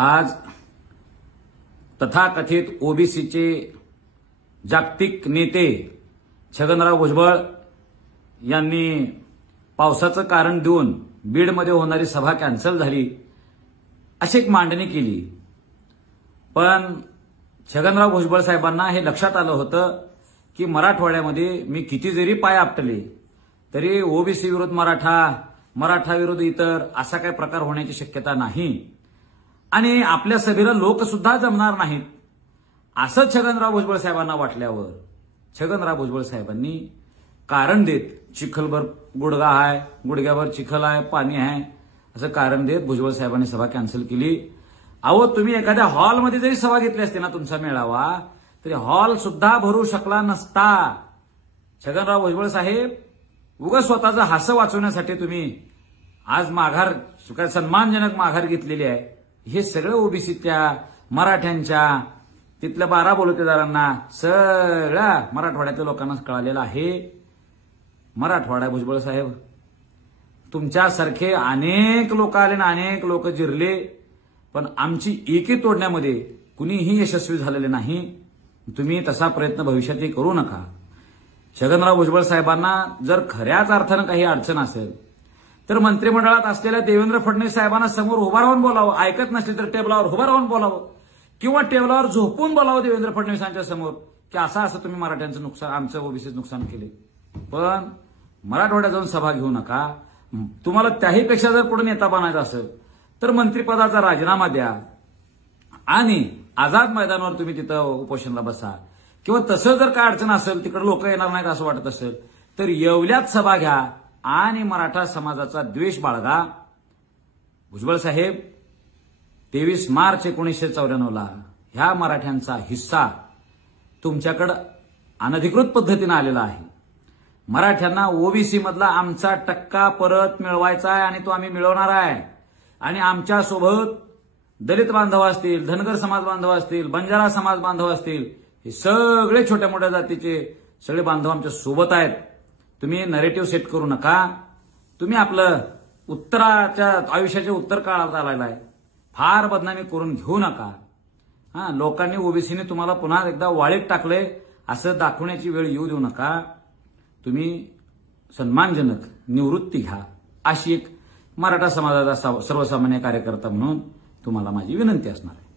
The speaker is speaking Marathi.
आज तथाकथित ओबीसीचे जागतिक नेते छगनराव भुजबळ यांनी पावसाचं कारण देऊन बीडमध्ये होणारी सभा कॅन्सल झाली अशी एक मांडणी केली। पण छगनराव भुजबळ साहेबांना हे लक्षात आलं होतं की मराठवाड्यामध्ये मी किती जरी पाय आपटले तरी ओबीसी विरुद्ध मराठा विरुद्ध इतर असा काही प्रकार होण्याची शक्यता नाही आणि आपल्या सभेला लोक सुद्धा जमणार नाहीत असं छगनराव भुजबळ साहेबांना वाटल्यावर छगनराव भुजबळ साहेबांनी कारण देत चिखलभर गुडगा आहे, गुडघ्यावर चिखल आहे, पाणी आहे असं कारण देत भुजबळ साहेबांनी सभा कॅन्सल केली। अहो तुम्ही एखाद्या हॉलमध्ये जरी सभा घेतली असते ना तुमचा मेळावा तरी हॉल सुद्धा भरू शकला नसता। छगनराव भुजबळ साहेब उगाच स्वतःचं हास्य वाचवण्यासाठी तुम्ही आज माघार सन्मानजनक माघार घेतलेली आहे। हे सगळं ओबीसीच्या मराठ्यांच्या तिथल्या 12 बलुतेदारांना सगळ्या मराठवाड्यातल्या लोकांना कळालेलं आहे। मराठवाडा भुजबळ साहेब तुमच्यासारखे अनेक लोक आले ना अनेक लोक जिरले पण आमची एकी तोडण्यामध्ये कुणीही यशस्वी झालेले नाही। तुम्ही तसा प्रयत्न भविष्यातही करू नका। छगनराव भुजबळ साहेबांना जर खऱ्याच अर्थानं काही अडचण असेल तर मंत्रिमंडळात असलेल्या देवेंद्र फडणवीस साहेबांना समोर उभा राहून बोलावं, ऐकत नसले तर टेबलावर उभा राहून बोलावं किंवा टेबलावर झोपून बोलावं देवेंद्र फडणवीसांच्या समोर की असं तुम्ही मराठ्यांचं नुकसान आमचं ओबीसीचं नुकसान केले। पण मराठवाड्यात जाऊन सभा घेऊ नका। तुम्हाला त्याहीपेक्षा जर पुढे नेता बनायचं असेल तर मंत्रिपदाचा राजीनामा द्या आणि आझाद मैदानावर तुम्ही तिथं उपोषणाला बसा किंवा तसं जर काय अडचण असेल तिकडे लोक येणार नाहीत असं वाटत असेल तर येवल्यात सभा घ्या आणि मराठा समाजाचा द्वेष बाळगा। भुजबळ साहेब 23 मार्च 1994 ह्या मराठ्यांचा हिस्सा तुमच्याकडे अनधिकृत पद्धतीने आलेला आहे। मराठ्यांना ओबीसी मधला आमचा टक्का परत मिळवायचा आहे आणि तो आम्ही मिळवणार आहे आणि आमच्या सोबत दलित बांधव असतील, धनगर समाज बांधव असतील, बंजारा समाज बांधव असतील, हे सगळे छोट्या मोठ्या जातीचे सगळे बांधव आमच्या सोबत आहेत। तुम्ही नरेटिव्ह सेट करू नका। तुम्ही आपलं उत्तराच्या आयुष्याच्या उत्तर काळात आलेला आहे, फार बदनामी करून घेऊ नका। लोकांनी ओबीसीने तुम्हाला पुन्हा एकदा वाळीत टाकले असं दाखवण्याची वेळ येऊ देऊ नका। तुम्ही सन्मानजनक निवृत्ती घ्या अशी एक मराठा समाजाचा सर्वसामान्य कार्यकर्ता म्हणून तुम्हाला माझी विनंती असणार आहे।